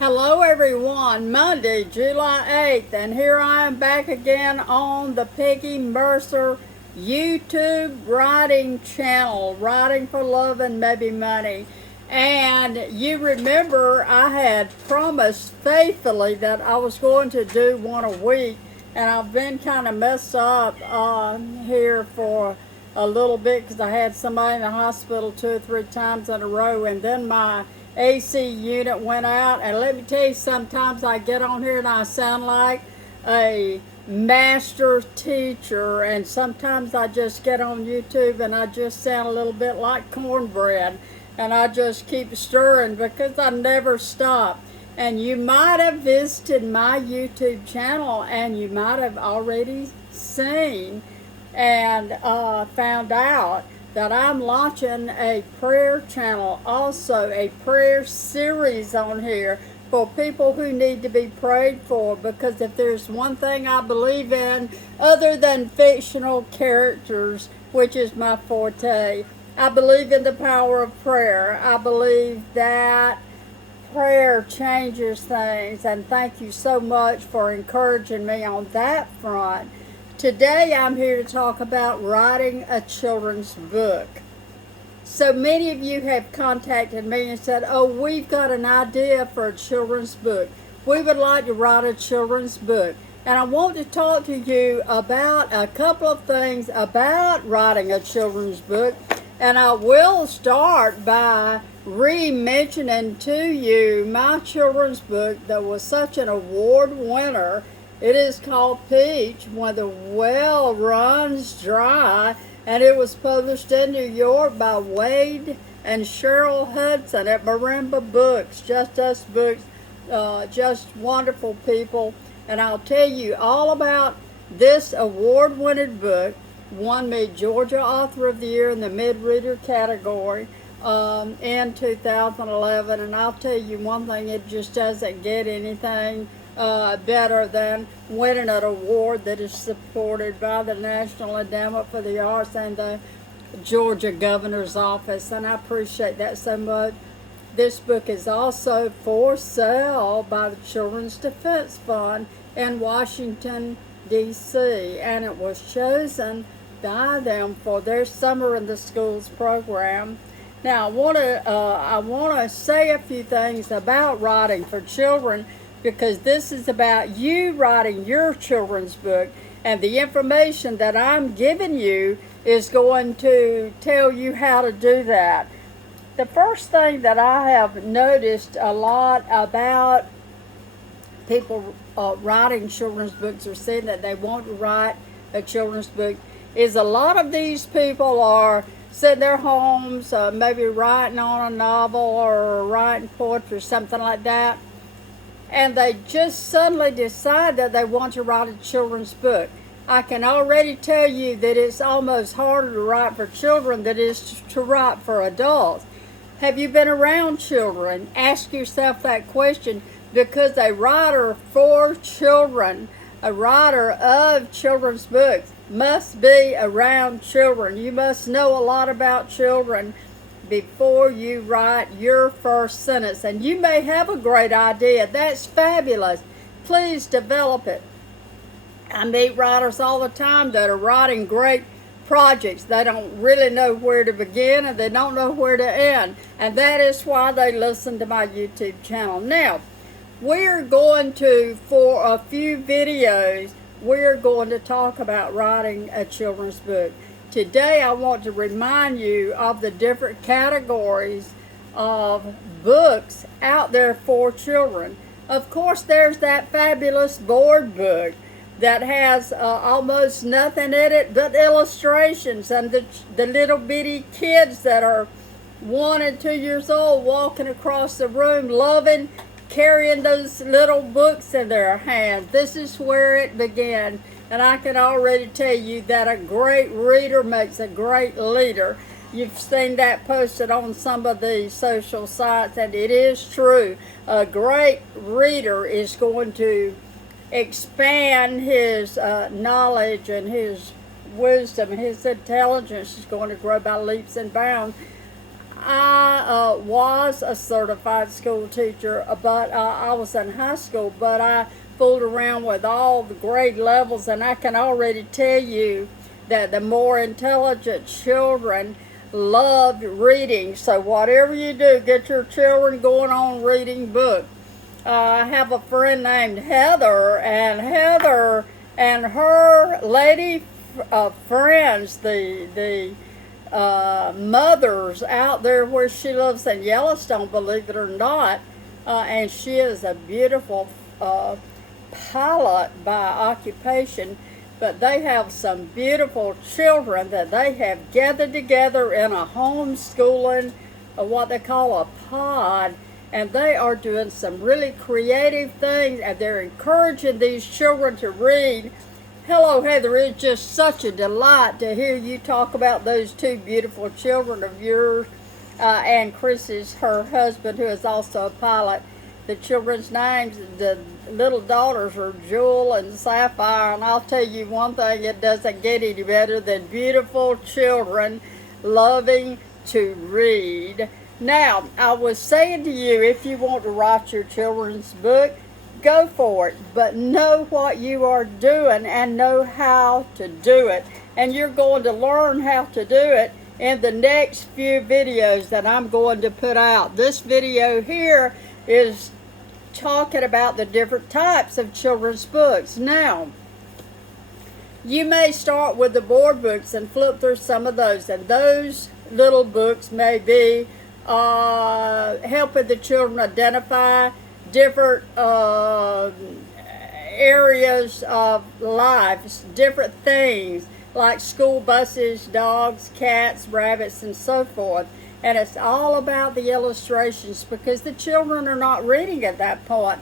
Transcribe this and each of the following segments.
Hello everyone, Monday, July 8th, and here I am back again on the Peggy Mercer YouTube writing channel, Writing for Love and Maybe Money. And you remember I had promised faithfully that I was going to do one a week, and I've been kind of messed up here for a little bit because I had somebody in the hospital 2 or 3 times in a row, and then my AC unit went out. And let me tell you, sometimes I get on here and I sound like a master teacher, and sometimes I just get on YouTube and I just sound a little bit like cornbread, and I just keep stirring because I never stop. And you might have visited my YouTube channel and you might have already seen and found out that I'm launching a prayer channel, also a prayer series on here for people who need to be prayed for, because if there's one thing I believe in other than fictional characters, which is my forte, I believe in the power of prayer. I believe that prayer changes things, and thank you so much for encouraging me on that front. Today I'm here to talk about writing a children's book. So many of you have contacted me and said, oh, we've got an idea for a children's book. We would like to write a children's book. And I want to talk to you about a couple of things about writing a children's book. And I will start by re-mentioning to you my children's book that was such an award winner. It is called Peach, When the Well Runs Dry, and it was published in New York by Wade and Cheryl Hudson at Marimba Books, Just Us Books, just wonderful people. And I'll tell you all about this award-winning book. Won me Georgia Author of the Year in the Mid-Reader category in 2011. And I'll tell you one thing, it just doesn't get anything better than winning an award that is supported by the National Endowment for the Arts and the Georgia Governor's Office, and I appreciate that so much. This book is also for sale by the Children's Defense Fund in Washington, D.C., and it was chosen by them for their Summer in the Schools program. Now, I want to say a few things about writing for children, because this is about you writing your children's book, and the information that I'm giving you is going to tell you how to do that. The first thing that I have noticed a lot about people writing children's books, or saying that they want to write a children's book, is a lot of these people are sitting in their homes, maybe writing on a novel or writing poetry or something like that, and they just suddenly decide that they want to write a children's book. I can already tell you that it's almost harder to write for children than it is to write for adults. Have you been around children? Ask yourself that question, because a writer for children, a writer of children's books, must be around children. You must know a lot about children before you write your first sentence. And you may have a great idea. That's fabulous. Please develop it. I meet writers all the time that are writing great projects. They don't really know where to begin, and they don't know where to end. And that is why they listen to my YouTube channel. Now, we're going to, for a few videos, we're going to talk about writing a children's book. Today I want to remind you of the different categories of books out there for children. Of course, there's that fabulous board book that has almost nothing in it but illustrations, and the little bitty kids that are 1 and 2 years old walking across the room loving carrying those little books in their hands. This is where it began. And I can already tell you that a great reader makes a great leader. You've seen that posted on some of the social sites, and it is true. A great reader is going to expand his knowledge, and his wisdom, his intelligence is going to grow by leaps and bounds. I was a certified school teacher, but I was in high school, but I fooled around with all the grade levels, and I can already tell you that the more intelligent children love reading. So whatever you do, get your children going on reading books. I have a friend named Heather, and her lady friends, the mothers out there where she lives in Yellowstone, believe it or not, and she is a beautiful pilot by occupation, but they have some beautiful children that they have gathered together in a homeschooling, what they call a pod, and they are doing some really creative things, and they're encouraging these children to read. Hello, Heather. It's just such a delight to hear you talk about those two beautiful children of yours, and Chris is her husband, who is also a pilot. The children's names, the little daughters, are Jewel and Sapphire, and I'll tell you one thing, it doesn't get any better than beautiful children loving to read. Now, I was saying to you, if you want to write your children's book, go for it, but know what you are doing and know how to do it. And you're going to learn how to do it in the next few videos that I'm going to put out. This video here is talking about the different types of children's books. Now, you may start with the board books and flip through some of those, and those little books may be helping the children identify different areas of life, different things like school buses, dogs, cats, rabbits, and so forth. And it's all about the illustrations, because the children are not reading at that point,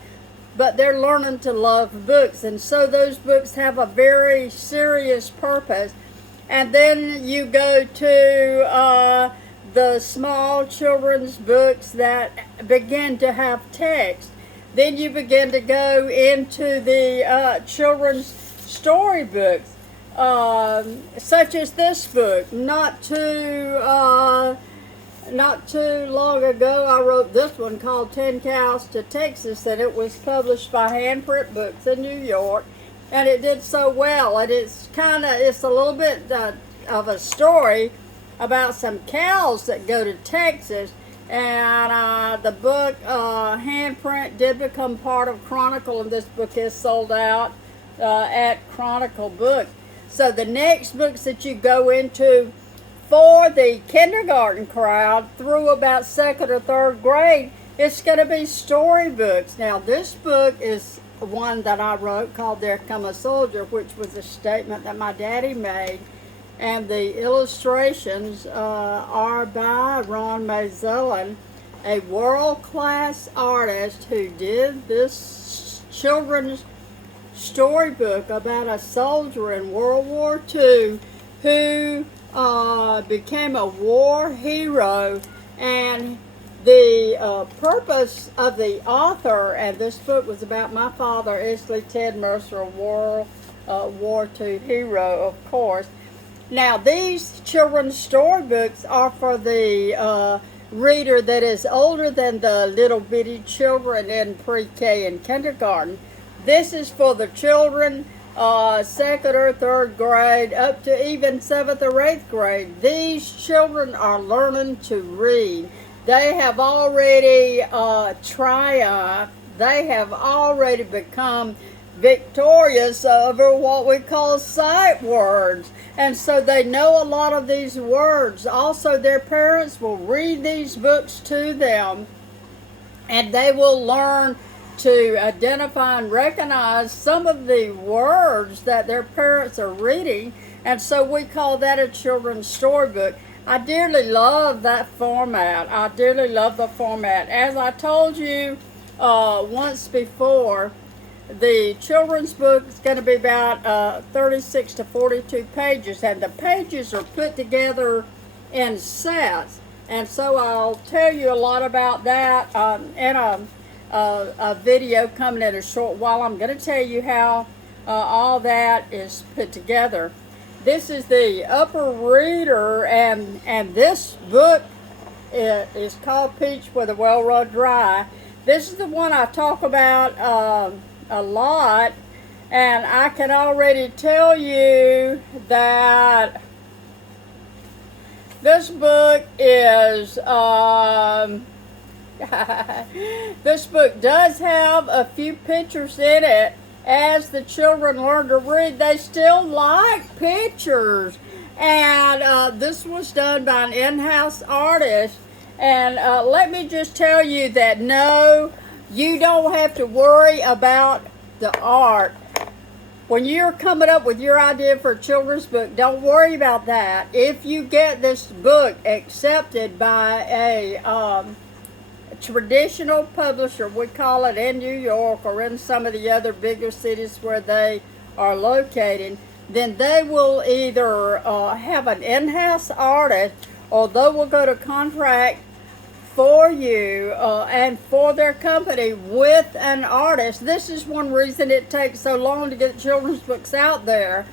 but they're learning to love books. And so those books have a very serious purpose. And then you go to the small children's books that begin to have text. Then you begin to go into the children's storybooks, such as this book. Not too long ago, I wrote this one called 10 Cows to Texas, and it was published by Handprint Books in New York, and it did so well. And it's a little bit of a story about some cows that go to Texas, and the book Handprint did become part of Chronicle, and this book is sold out at Chronicle Books. So the next books that you go into for the kindergarten crowd through about second or third grade, it's going to be storybooks. Now, this book is one that I wrote called There Come a Soldier, which was a statement that my daddy made. And the illustrations are by Ron Mazellan, a world-class artist who did this children's storybook about a soldier in World War II who became a war hero. And the purpose of the author, and this book was about my father, Isley Ted Mercer, a World War II hero, of course. Now, these children's storybooks are for the reader that is older than the little bitty children in pre-K and kindergarten. This is for the children second or third grade up to even seventh or eighth grade. These children are learning to read. They have already triumphed. They have already become victorious over what we call sight words, and so they know a lot of these words. Also, their parents will read these books to them, and they will learn to identify and recognize some of the words that their parents are reading, and so we call that a children's storybook. I dearly love that format. I dearly love the format. As I told you once before, the children's book is going to be about 36 to 42 pages, and the pages are put together in sets. And so I'll tell you a lot about that in a video coming in a short while. I'm going to tell you how all that is put together. This is the upper reader, and this book It is called Peach with a Well Run Dry. This is the one I talk about a lot, and I can already tell you that this book is this book does have a few pictures in it. As the children learn to read, they still like pictures. And this was done by an in-house artist. And let me just tell you that no, you don't have to worry about the art. When you're coming up with your idea for a children's book, don't worry about that. If you get this book accepted by a traditional publisher, we call it, in New York or in some of the other bigger cities where they are located, then they will either have an in-house artist, or they will go to contract for you and for their company with an artist. This is one reason it takes so long to get children's books out there.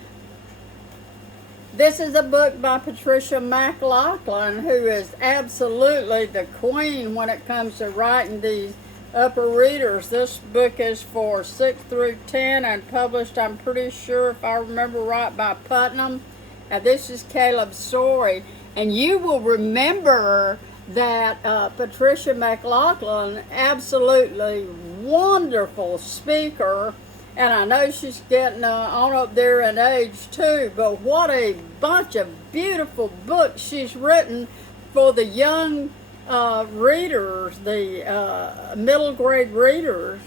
This is a book by Patricia McLaughlin, who is absolutely the queen when it comes to writing these upper readers. This book is for 6 through 10 and published, I'm pretty sure, if I remember right, by Putnam. And this is Caleb's story. And you will remember that Patricia McLaughlin, absolutely wonderful speaker, and I know she's getting on up there in age too, but what a bunch of beautiful books she's written for the young readers, the middle grade readers,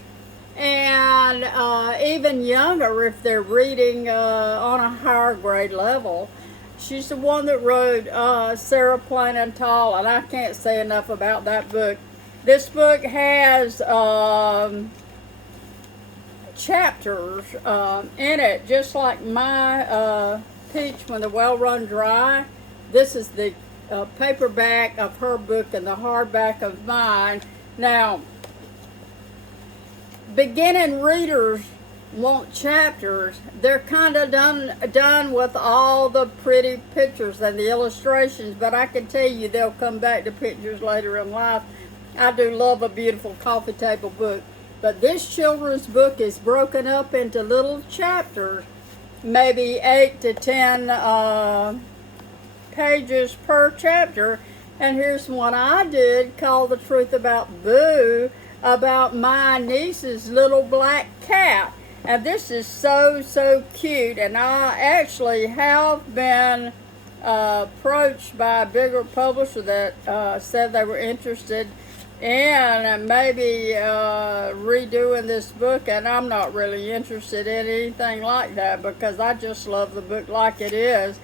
and even younger if they're reading on a higher grade level. She's the one that wrote Sarah Plain and Tall, and I can't say enough about that book. This book has chapters in it, just like my Peach When the Well Run Dry. This is the paperback of her book and the hardback of mine. Now, beginning readers want chapters. They're kind of done with all the pretty pictures and the illustrations, but I can tell you they'll come back to pictures later in life. I do love a beautiful coffee table book, but this children's book is broken up into little chapters, maybe 8 to 10 pages per chapter. And here's one I did called The Truth About Boo, about my niece's little black cat. And this is so cute, and I actually have been approached by a bigger publisher that said they were interested in maybe redoing this book, and I'm not really interested in anything like that because I just love the book like it is.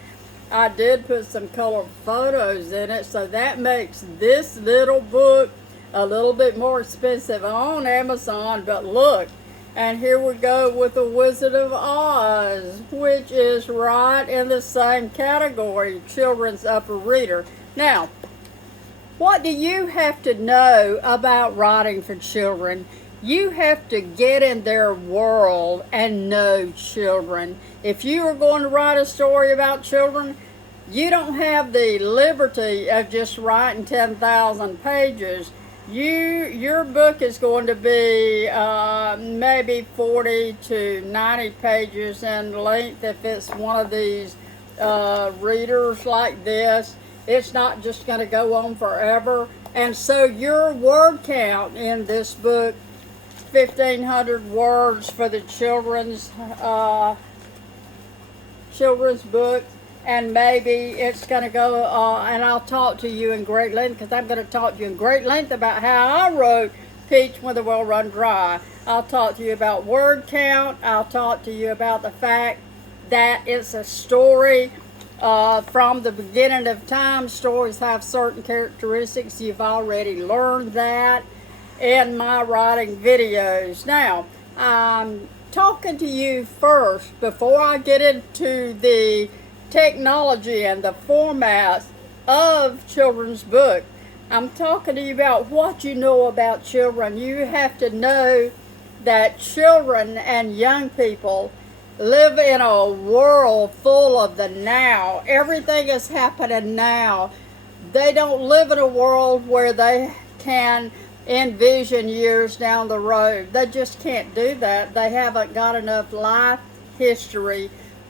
I did put some color photos in it, so that makes this little book a little bit more expensive on Amazon, but look. And here we go with The Wizard of Oz, which is right in the same category, children's upper reader. Now, what do you have to know about writing for children? You have to get in their world and know children. If you are going to write a story about children, you don't have the liberty of just writing 10,000 pages. Your book is going to be maybe 40 to 90 pages in length if it's one of these readers like this. It's not just going to go on forever. And so your word count in this book, 1,500 words for the children's book. And maybe it's going to go, and I'll talk to you in great length, because I'm going to talk to you in great length about how I wrote Peach When the Well Run Dry. I'll talk to you about word count. I'll talk to you about the fact that it's a story from the beginning of time. Stories have certain characteristics. You've already learned that in my writing videos. Now, I'm talking to you first before I get into the technology and the formats of children's book. I'm talking to you about what you know about children. You have to know that children and young people live in a world full of the now. Everything is happening now. They don't live in a world where they can envision years down the road. They just can't do that. They haven't got enough life history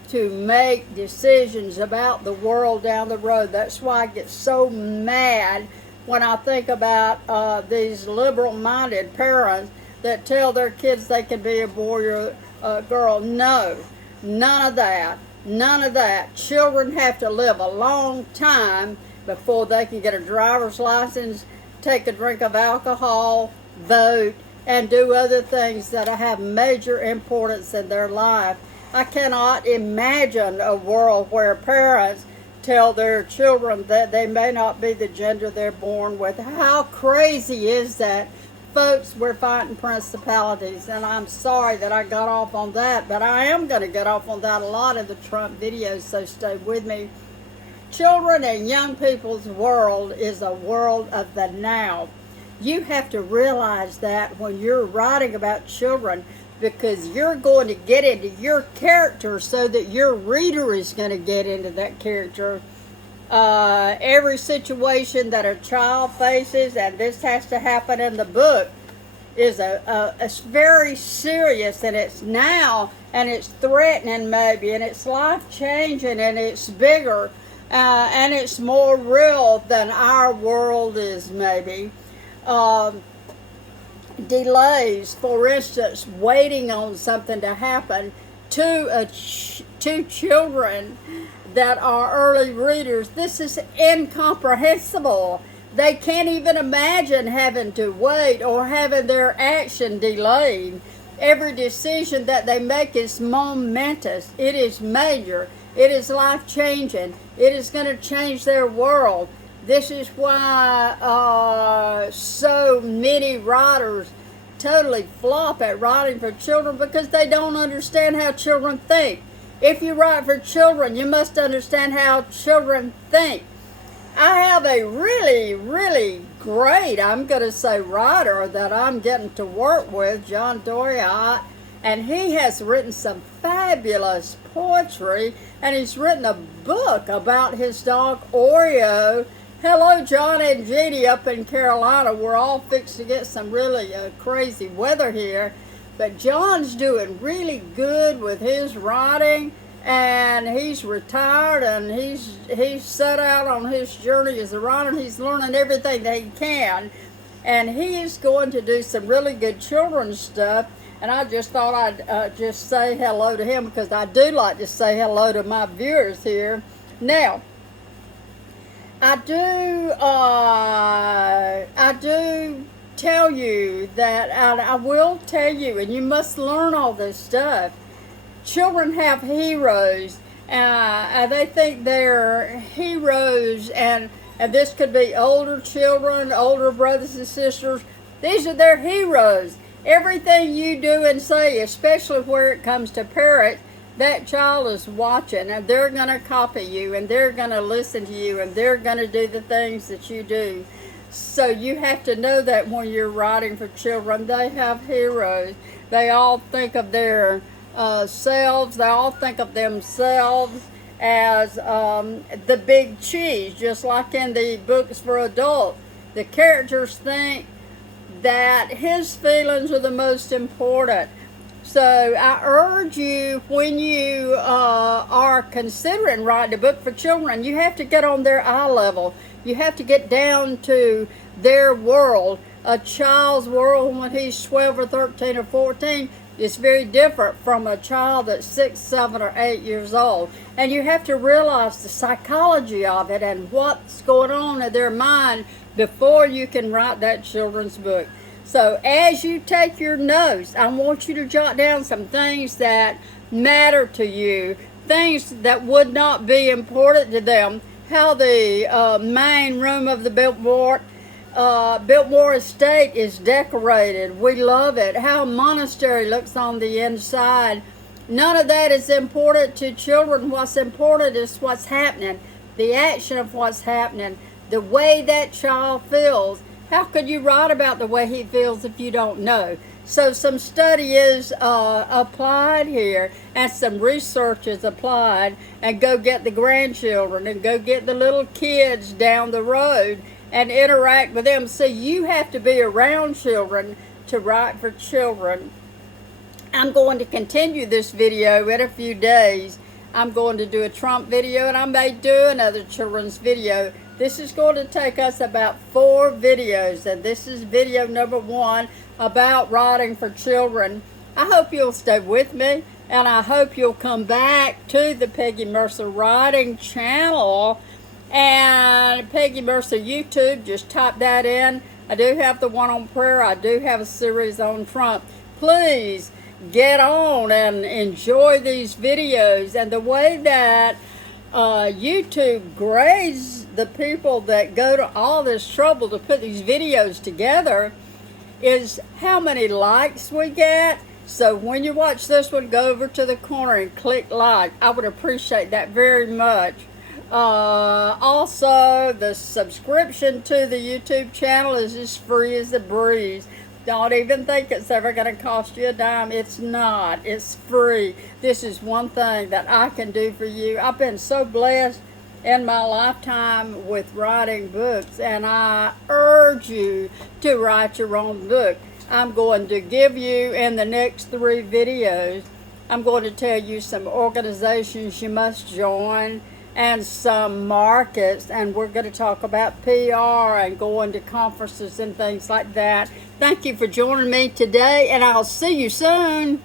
to make decisions about the world down the road. That's why I get so mad when I think about these liberal-minded parents that tell their kids they can be a boy or a girl. No, none of that. None of that. Children have to live a long time before they can get a driver's license, take a drink of alcohol, vote, and do other things that have major importance in their life. I cannot imagine a world where parents tell their children that they may not be the gender they're born with. How crazy is that? Folks, we're fighting principalities, and I'm sorry that I got off on that, but I am going to get off on that a lot in the Trump videos, so stay with me. Children and young people's world is a world of the now. You have to realize that when you're writing about children, because you're going to get into your character so that your reader is going to get into that character. Every situation that a child faces, and this has to happen in the book, is it's very serious, and it's now, and it's threatening maybe, and it's life-changing, and it's bigger, and it's more real than our world is maybe. Delays, for instance, waiting on something to happen to children that are early readers. This is incomprehensible. They can't even imagine having to wait or having their action delayed. Every decision that they make is momentous. It is major. It is life-changing. It is going to change their world. This is why so many writers totally flop at writing for children, because they don't understand how children think. If you write for children, you must understand how children think. I have a really, really great, I'm going to say, writer that I'm getting to work with, John Doriot, and he has written some fabulous poetry, and he's written a book about his dog Oreo. Hello, John and Jeannie up in Carolina. We're all fixed to get some really crazy weather here. But John's doing really good with his writing, and he's retired, and he's set out on his journey as a writer. He's learning everything that he can, and he is going to do some really good children's stuff. And I just thought I'd just say hello to him, because I do like to say hello to my viewers here. Now, I do tell you that, I will tell you, and you must learn all this stuff. Children have heroes, and they think they're heroes, and this could be older children, older brothers and sisters. These are their heroes. Everything you do and say, especially where it comes to parents, that child is watching, and they're going to copy you, and they're going to listen to you, and they're going to do the things that you do. So you have to know that when you're writing for children, they have heroes. They all think of their selves. They all think of themselves as the big cheese, just like in the books for adults. The characters think that his feelings are the most important. So I urge you, when you are considering writing a book for children, you have to get on their eye level. You have to get down to their world. A child's world when he's 12 or 13 or 14 is very different from a child that's 6, 7, or 8 years old. And you have to realize the psychology of it and what's going on in their mind before you can write that children's book. So as you take your notes, I want you to jot down some things that matter to you, things that would not be important to them. How the main room of the Biltmore estate is decorated. We love it. How a monastery looks on the inside. None of that is important to children. What's important is what's happening, the action of what's happening, the way that child feels. How could you write about the way he feels if you don't know? So some study is applied here, and some research is applied, and go get the grandchildren and go get the little kids down the road and interact with them. See, you have to be around children to write for children. I'm going to continue this video in a few days. I'm going to do a Trump video, and I may do another children's video. This is going to take us about 4 videos, and this is video number 1 about writing for children. I hope you'll stay with me, and I hope you'll come back to the Peggy Mercer Writing channel and Peggy Mercer YouTube. Just type that in. I do have the one on prayer. I do have a series on Trump. Please get on and enjoy these videos. And the way that YouTube grades the people that go to all this trouble to put these videos together is how many likes we get. So when you watch this one, go over to the corner and click like. I would appreciate that very much. Also, the subscription to the YouTube channel is as free as the breeze. Don't even think it's ever going to cost you a dime. It's not. It's free. This is one thing that I can do for you. I've been so blessed in my lifetime with writing books, and I urge you to write your own book. I'm going to give you, in the next 3 videos, I'm going to tell you some organizations you must join and some markets, and we're going to talk about PR and going to conferences and things like that. Thank you for joining me today, and I'll see you soon.